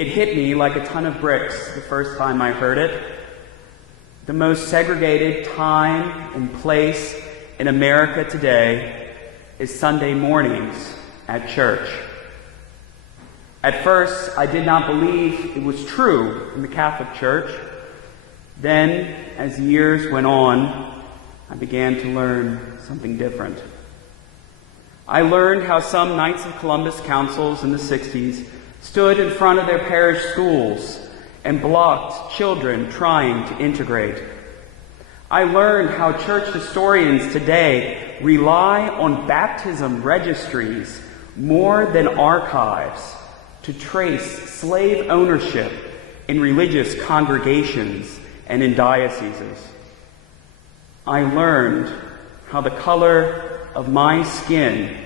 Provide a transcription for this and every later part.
It hit me like a ton of bricks the first time I heard it. The most segregated time and place in America today is Sunday mornings at church. At first, I did not believe it was true in the Catholic Church. Then, as years went on, I began to learn something different. I learned how some Knights of Columbus councils in the 60s stood in front of their parish schools and blocked children trying to integrate. I learned how church historians today rely on baptism registries more than archives to trace slave ownership in religious congregations and in dioceses. I learned how the color of my skin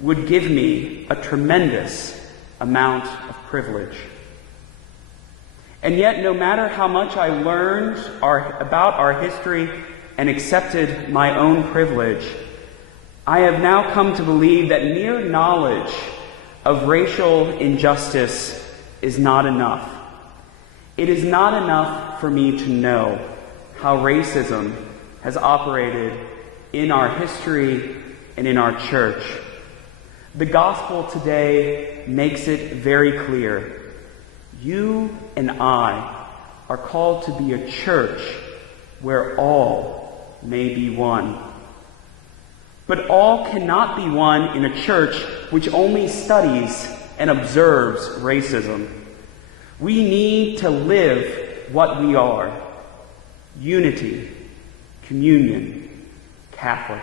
would give me a tremendous amount of privilege. And yet, no matter how much I learned about our history and accepted my own privilege, I have now come to believe that mere knowledge of racial injustice is not enough. It is not enough for me to know how racism has operated in our history and in our church. The gospel today makes it very clear. You and I are called to be a church where all may be one. But all cannot be one in a church which only studies and observes racism. We need to live what we are: unity, communion, Catholic.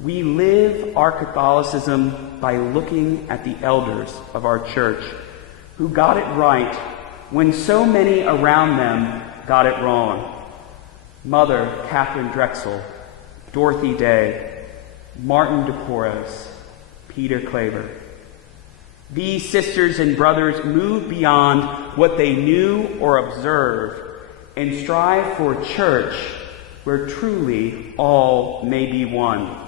We live our Catholicism by looking at the elders of our church, who got it right when so many around them got it wrong. Mother Catherine Drexel, Dorothy Day, Martin de Porres, Peter Claver. These sisters and brothers move beyond what they knew or observed and strive for a church where truly all may be one.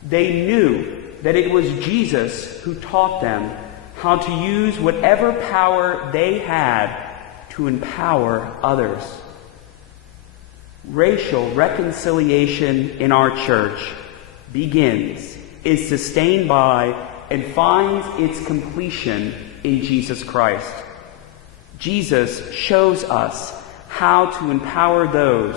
They knew that it was Jesus who taught them how to use whatever power they had to empower others. Racial reconciliation in our church begins, is sustained by, and finds its completion in Jesus Christ. Jesus shows us how to empower those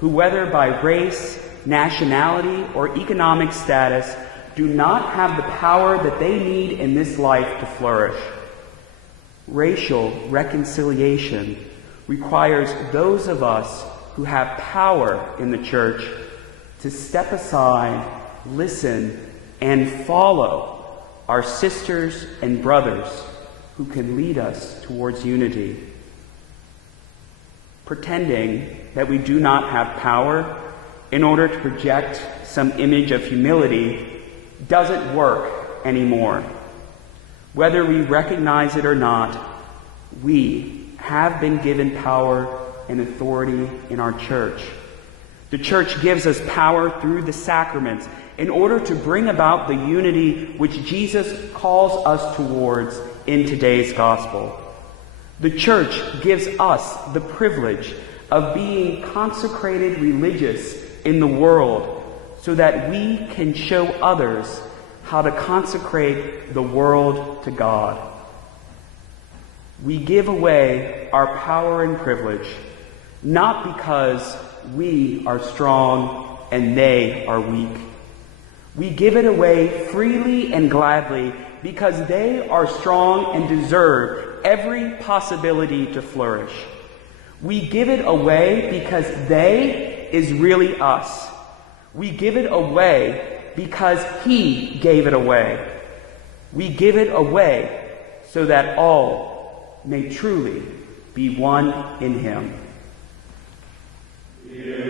who, whether by race, nationality, or economic status, do not have the power that they need in this life to flourish. Racial reconciliation requires those of us who have power in the church to step aside, listen, and follow our sisters and brothers who can lead us towards unity. Pretending that we do not have power in order to project some image of humility doesn't work anymore. Whether we recognize it or not, we have been given power and authority in our church. The church gives us power through the sacraments in order to bring about the unity which Jesus calls us towards in today's gospel. The church gives us the privilege of being consecrated religious in the world so that we can show others how to consecrate the world to God. We give away our power and privilege not because we are strong and they are weak. We give it away freely and gladly because they are strong and deserve every possibility to flourish. We give it away because they is really us. We give it away because He gave it away. We give it away so that all may truly be one in Him. Yeah.